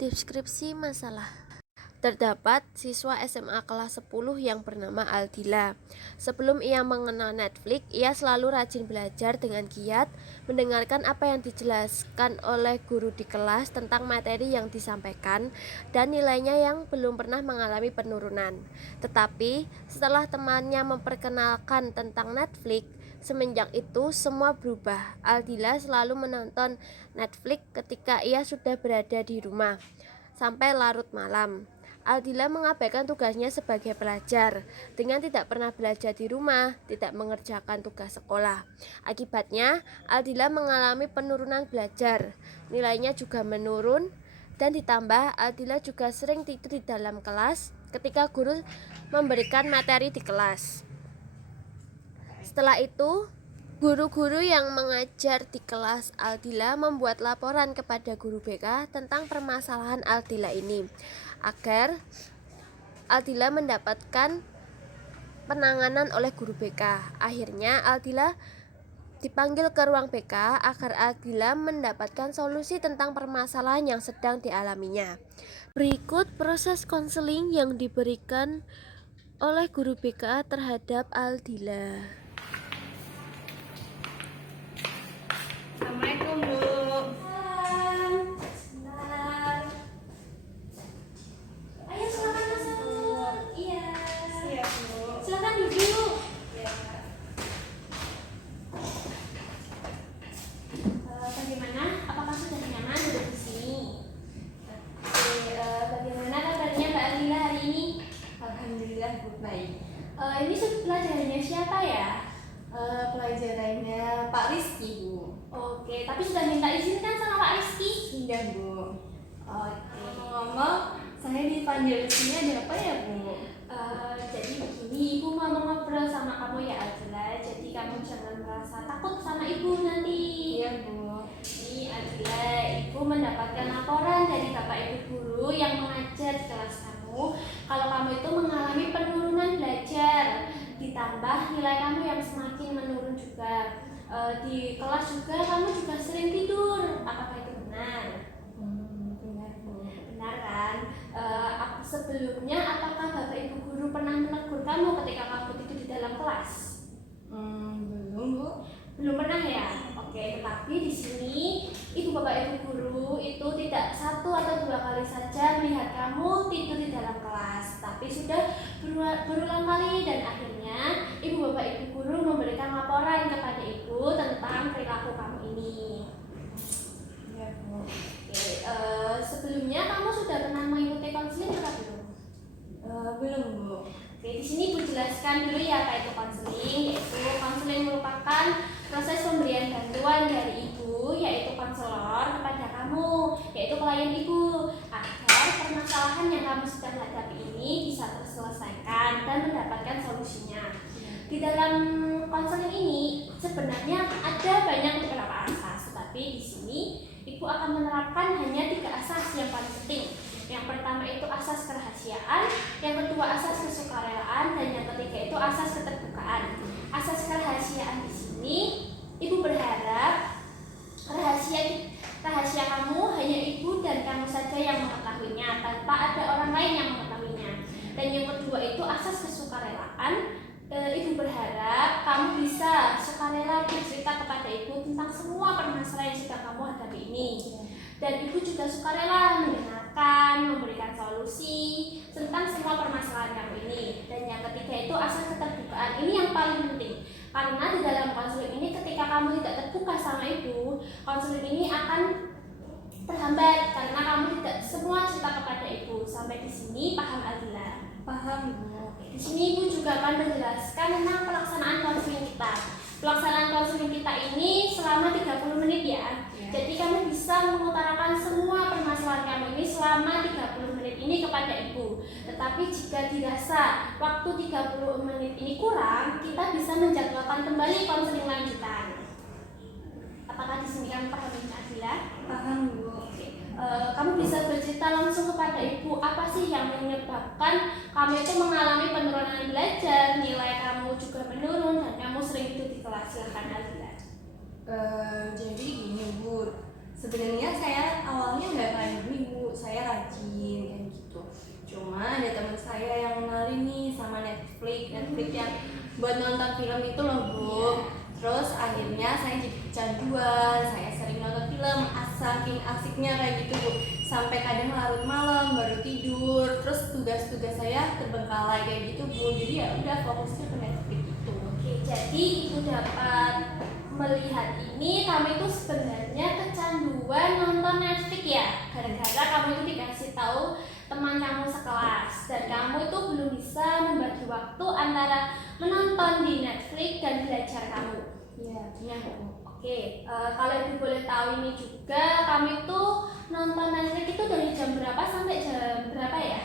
Deskripsi masalah. Terdapat siswa SMA kelas 10 yang bernama Aldila. Sebelum ia mengenal Netflix, ia selalu rajin belajar dengan giat, mendengarkan apa yang dijelaskan oleh guru di kelas tentang materi yang disampaikan, dan nilainya yang belum pernah mengalami penurunan. Tetapi, setelah temannya memperkenalkan tentang Netflix, semenjak itu semua berubah. Aldila selalu menonton Netflix ketika ia sudah berada di rumah, sampai larut malam. Aldila mengabaikan tugasnya sebagai pelajar dengan tidak pernah belajar di rumah, tidak mengerjakan tugas sekolah. Akibatnya, Aldila mengalami penurunan belajar. Nilainya juga menurun, dan ditambah Aldila juga sering tidur di dalam kelas ketika guru memberikan materi di kelas. Setelah itu, guru-guru yang mengajar di kelas Aldila membuat laporan kepada guru BK tentang permasalahan Aldila ini, agar Aldila mendapatkan penanganan oleh guru BK. Akhirnya Aldila dipanggil ke ruang BK agar Aldila mendapatkan solusi tentang permasalahan yang sedang dialaminya. Berikut proses konseling yang diberikan oleh guru BK terhadap Aldila. Assalamualaikum, Bu. Sebentar. Ayo silakan masuk. Iya. Siap, Bu. Silakan duduk. Ya. Bagaimana? Apakah sudah nyaman duduk di sini? Bagaimana kabarnya Mbak Aldila hari ini? Alhamdulillah, Bu, baik. Ini pelajarannya siapa ya? Pelajarannya Pak Rizky, Bu. Oke, tapi sudah minta izin kan sama Pak Rizky? Sudah, Bu. Oke. Ngomong, saya dipanggil ke sini ada apa ya, Bu? Jadi begini, Ibu mau ngobrol sama kamu ya Aldila. Jadi kamu jangan merasa takut sama Ibu nanti. Iya, Bu. Ini Aldila, Ibu mendapatkan laporan dari Bapak Ibu guru yang mengajar di kelas kamu kalau kamu itu mengalami penurunan belajar, ditambah nilai kamu yang semakin menurun juga. Di kelas juga kamu juga sering tidur. Apakah itu benar? Benar, Bu. Benar kan? Sebelumnya apakah Bapak Ibu guru pernah menegur kamu ketika kamu tidur di dalam kelas? Belum, Bu. Belum pernah ya? Oke, tetapi di sini Ibu Bapak Ibu guru itu tidak satu atau dua kali saja melihat kamu tidur di dalam kelas, tapi sudah berulang kali, dan akhirnya Ibu Bapak Ibu guru memberikan laporan kepada Ibu tentang perilaku kamu ini. Iya, Bu. Oke, sebelumnya kamu sudah pernah mengikuti konseling atau belum? Belum, Bu. Oke, di sini Bu jelaskan dulu ya apa itu konseling. Yaitu konseling merupakan proses pemberian bantuan dari Ibu, yaitu konselor, kepada kamu, yaitu klien Ibu, agar permasalahan yang kamu sedang hadapi ini bisa terselesaikan dan mendapatkan solusinya. Di dalam konseling ini sebenarnya ada banyak beberapa asas, tetapi di sini Ibu akan menerapkan hanya 3 asas yang paling penting. Yang pertama itu asas kerahasiaan, yang kedua asas kesukarelaan, dan yang ketiga itu asas keterbukaan. Asas kerahasiaan di sini, Ibu berharap rahasia kamu hanya Ibu dan kamu saja yang mengetahuinya, tanpa ada orang lain yang mengetahuinya. Dan yang kedua itu asas kesukarelaan. Ibu berharap kamu bisa sukarela bercerita kepada Ibu tentang semua permasalahan yang sedang kamu hadapi ini. Dan Ibu juga sukarela mendengarkan, memberikan solusi tentang semua permasalahan kamu ini. Dan yang ketiga itu asas keterbukaan. Ini yang paling penting, karena di dalam konseling ini ketika kamu tidak terbuka sama Ibu, konseling ini akan terhambat karena kamu tidak semua cerita kepada Ibu. Sampai di sini paham Aldila? Paham, Bu. Di sini Ibu juga akan menjelaskan tentang pelaksanaan konseling kita. Pelaksanaan konseling kita ini selama 30 menit ya. Jadi kamu bisa mengutarakan semua permasalahan kamu ini selama 30 menit ini kepada Ibu. Tetapi jika dirasa waktu 30 menit ini kurang, kita bisa menjadwalkan kembali konseling lanjutan. Apakah di sini kamu paham, Aldila? Paham, Bu. Kamu bisa bercerita langsung kepada Ibu apa sih yang menyebabkan kamu itu mengalami penurunan belajar, nilai kamu juga menurun, dan kamu sering tidur di kelas. Silakan Aldila. Jadi gini, Bu. Sebenarnya saya awalnya nggak kayak gini, Bu. Saya buat nonton film itu loh Bu. Terus akhirnya saya jadi kecanduan, saya sering nonton film, saking asiknya kayak gitu Bu. Sampai kadang larut malam baru tidur, terus tugas-tugas saya terbengkalai kayak gitu Bu. Jadi ya udah fokusnya ke Netflix itu. Oke, jadi ibu dapat melihat ini kamu itu sebenarnya kecanduan nonton Netflix ya, gara-gara kamu itu dikasih tahu teman kamu sekelas dan kamu itu belum bisa membagi waktu antara menonton di Netflix dan belajar kamu. Iya, Ya, oke. Kalau ibu boleh tahu ini juga, kamu itu nonton Netflix itu dari jam berapa sampai jam berapa ya?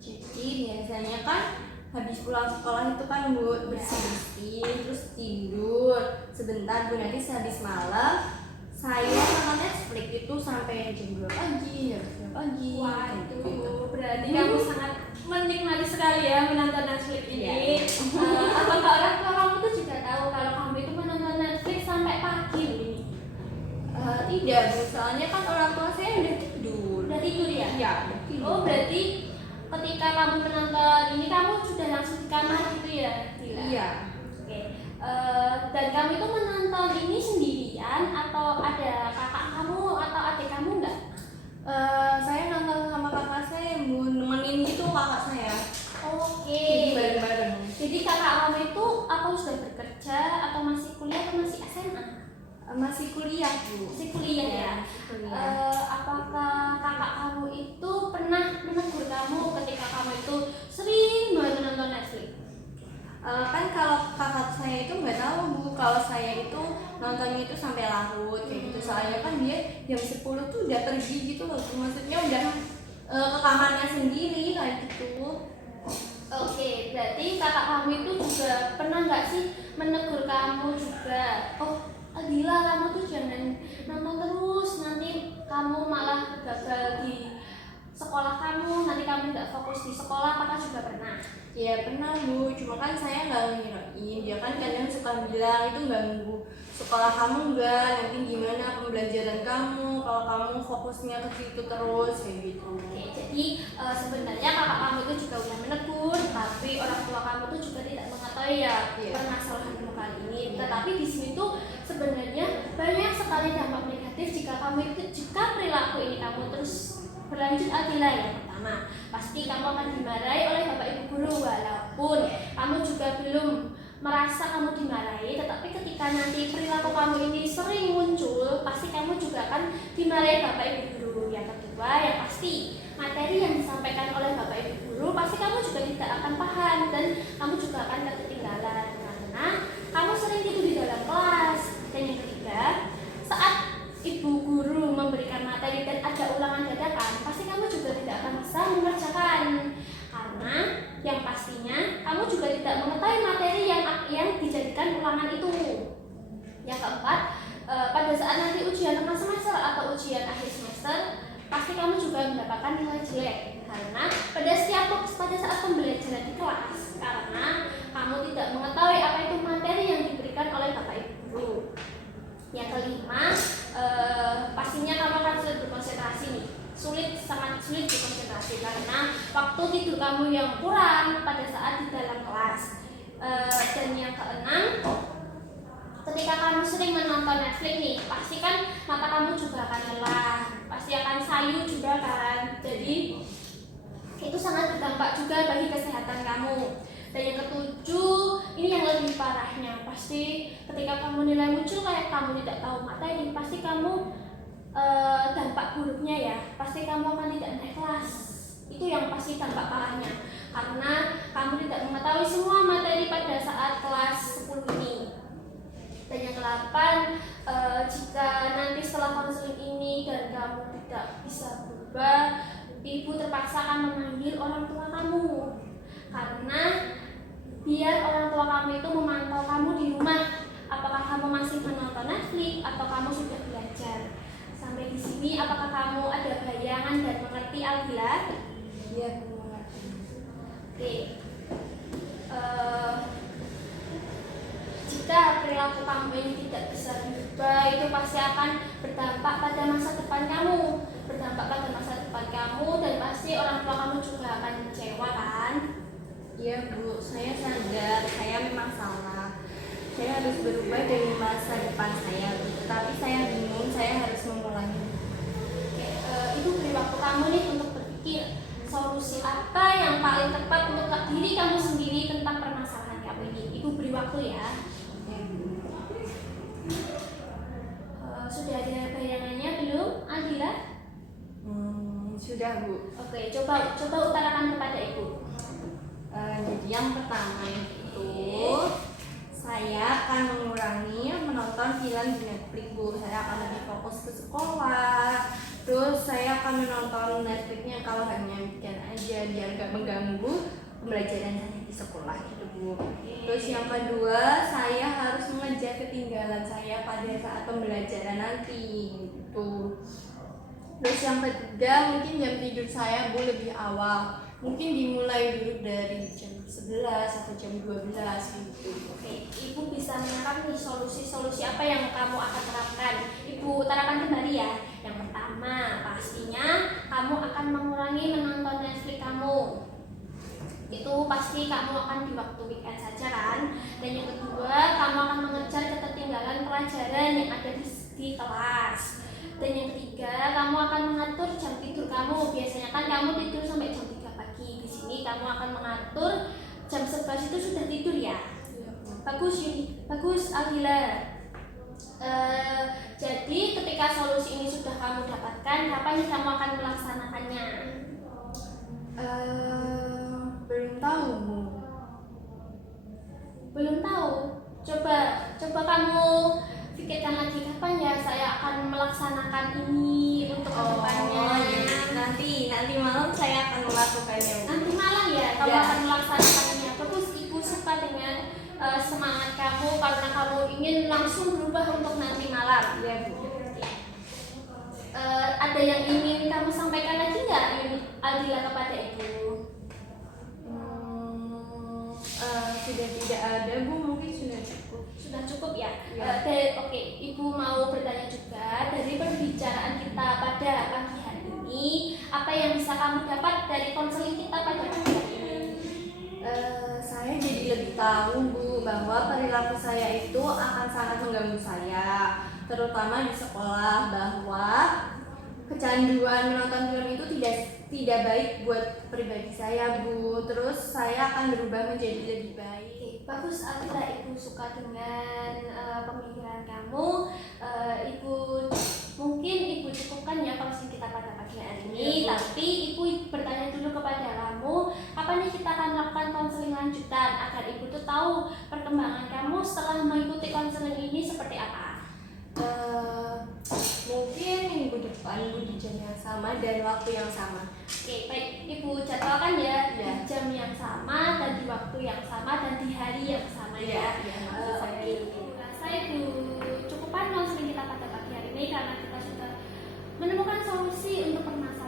jadi biasanya kan habis pulang sekolah itu kan Bu bersih-bersih terus tidur sebentar Bu, nanti sehabis malam saya nonton Netflix itu sampai jam 2 pagi, jam 3 pagi. Wah, kayak itu gitu. berarti kamu sangat menikmati sekali ya menonton Netflix ini. Apakah orang tua kamu tuh juga tahu kalau kamu itu menonton Netflix sampai pagi loh ini? Tidak Bu, soalnya kan orang tua saya udah tidur. Udah tidur ya? Iya, udah tidur. Oh, berarti ketika kamu menonton ini kamu sudah langsung di kamar gitu ya? Dila? Iya. Oke. Dan kamu itu menonton ini sendirian atau ada kakak kamu atau adik kamu enggak? Saya nonton sama kakak saya Bu, nemenin gitu kakak saya. Oke. Jadi bareng-bareng. Jadi kakak kamu itu apa sudah bekerja atau masih kuliah atau masih SMA? Masih kuliah Bu. Masih kuliah ya. Apakah kakak kamu itu pernah menegur kamu ketika kamu itu sering banget menonton Netflix? Kan kalau kakak saya itu nggak tahu Bu, kalau saya itu nontonnya itu sampai larut kayak gitu. Soalnya kan dia jam 10 tuh udah pergi gitu loh Bu. Maksudnya udah ke kamarnya sendiri kayak gitu. Oke, berarti kakak kamu itu juga pernah nggak sih menegur kamu juga? Oh, Adila, kamu tuh jangan nonton terus, nanti kamu malah gagal di sekolah kamu, nanti kamu nggak fokus di sekolah. Apakah juga pernah? Ya pernah Bu, cuma kan saya nggak ngirain. Dia kan kadang suka bilang itu ganggu sekolah kamu nggak, nanti gimana pembelajaran kamu kalau kamu fokusnya ke situ terus kayak gitu. Oke, jadi sebenarnya kakak kamu itu juga udah menegur, tapi orang tua kamu tuh juga tidak mengetahui ya permasalahanmu kali ini. Tetapi di sini tuh sebenarnya banyak sekali dampak negatif jika perilaku ini kamu terus berlanjut. Adalah yang pertama, pasti kamu akan dimarahi oleh bapak ibu guru, walaupun kamu juga belum merasa kamu dimarahi, tetapi ketika nanti perilaku kamu ini sering muncul, pasti kamu juga akan dimarahi bapak ibu guru. Yang kedua, yang pasti materi yang disampaikan oleh bapak ibu guru pasti kamu juga tidak akan paham dan kamu juga akan ketinggalan karena kamu sering tidur di dalam kelas. Dan yang ketiga, saat ibu guru memberikan materi dan ada ulangan dadakan, pasti kamu juga tidak akan bisa mengerjakan karena yang pastinya kamu juga tidak mengetahui materi yang dijadikan ulangan itu. Yang keempat, pada saat nanti ujian tengah semester atau ujian akhir semester, pasti kamu juga mendapatkan nilai jelek karena pada saat pembelajaran di kelas, karena kamu tidak mengetahui apa itu materi yang diberikan oleh bapak ibu guru. Yang kelima, pastinya kamu akan sulit berkonsentrasi nih. Sangat sulit berkonsentrasi karena waktu tidur kamu yang kurang pada saat di dalam kelas. Dan yang keenam, ketika kamu sering menonton Netflix nih, pasti kan mata kamu juga akan lelah, pasti akan sayu juga kan. Jadi itu sangat berdampak juga bagi kesehatan kamu. Dan yang ketujuh, ini yang lebih parahnya, pasti ketika kamu nilai muncul kayak kamu tidak tahu materi, pasti kamu dampak buruknya ya, pasti kamu akan tidak naik kelas. Itu yang pasti dampak parahnya, karena kamu tidak mengetahui semua materi pada saat kelas 10 ini. Dan yang ke-8, jika nanti setelah konseling ini dan kamu tidak bisa berubah, ibu terpaksa akan memanggil orang tua kamu karena biar orang tua kamu itu memantau kamu di rumah, apakah kamu masih menonton Netflix atau kamu sudah belajar. Sampai di sini apakah kamu ada bayangan dan mengerti, Aldila? Iya, mengerti. Oke. Jika perilaku kamu ini tidak bisa berubah, itu pasti akan berdampak pada masa depan kamu, dan pasti orang tua kamu juga akan kecewa kan? Iya Bu, saya sadar saya memang salah. Saya harus berubah demi masa depan saya, Bu. Tapi saya bingung, saya harus memulainya. Oke, Ibu beri waktu kamu nih untuk berpikir solusi apa yang paling tepat untuk diri kamu sendiri tentang permasalahan kamu ini. Ibu beri waktu ya. Sudah ada bayangannya belum, Aldila? Sudah Bu. Oke, coba utarakan kepada Ibu. Jadi yang pertama itu saya akan mengurangi menonton film di Netflix Bu. Saya akan lebih fokus ke sekolah. Terus saya akan menonton Netflixnya kalau hanya weekend aja biar gak mengganggu pembelajaran saya di sekolah gitu Bu. Terus yang kedua saya harus mengejar ketinggalan saya pada saat pembelajaran nanti gitu. Terus yang ketiga mungkin jam tidur saya Bu lebih awal. Mungkin dimulai dulu dari jam 11 atau jam 12 gitu. Oke, Ibu bisa menangkap nih solusi-solusi apa yang kamu akan terapkan. Ibu utarakan kembali ya. Yang pertama, pastinya kamu akan mengurangi menonton Netflix kamu. Itu pasti kamu akan di waktu weekend saja kan. Dan yang kedua, kamu akan mengejar ketertinggalan pelajaran yang ada di kelas. Dan yang ketiga, kamu akan mengatur jam tidur kamu. Biasanya kan kamu tidur sampai jam 3 pagi. Di sini kamu akan mengatur jam 11 itu sudah tidur ya. Bagus Yuni, bagus Aldila. Jadi ketika solusi ini sudah kamu dapatkan, kapan nih kamu akan melaksanakannya? Belum tahu Bu. Belum tahu. Coba kamu pikirkan lagi kapan ya saya akan melaksanakan ini untuk kedepannya. Nanti malam saya akan melakukannya. Nanti malam ya kamu Ya. akan melaksanakannya. Bagus, Ibu suka dengan semangat kamu karena kamu ingin langsung berubah untuk nanti malam. Ya Bu. Ada yang ingin kamu sampaikan lagi nggak, Aldila, kepada Ibu? Sudah tidak ada Bu, mungkin sudah cukup. Sudah cukup ya? Ya. Oke, Ibu mau bertanya juga dari pembicaraan kita pada pagi hari ini, apa yang bisa kamu dapat dari konseling kita pada pagi hari ini? Saya jadi lebih tahu Bu bahwa perilaku saya itu akan sangat mengganggu saya, terutama di sekolah, bahwa kecanduan menonton film itu tidak baik buat pribadi saya Bu. Terus saya akan berubah menjadi lebih baik. Bagus, Aldila, Ibu suka dengan pemikiran kamu. Mungkin Ibu cukupkan ya konseling kita pada pagi hari ini. Ya, tapi Ibu bertanya dulu kepada kamu, kapan nih kita akan melakukan konseling lanjutan agar Ibu tuh tahu perkembangan kamu setelah mengikuti konseling ini seperti apa. Mungkin minggu depan Bu di jam yang sama dan waktu yang sama. Oke, baik, Ibu jadwalkan ya di Ya. jam yang sama dan di waktu yang sama dan di hari yang sama ya. Ya, maksud saya Oke, itu. saya cukupkan konseling kita pada pagi hari ini karena kita sudah menemukan solusi untuk permasalahan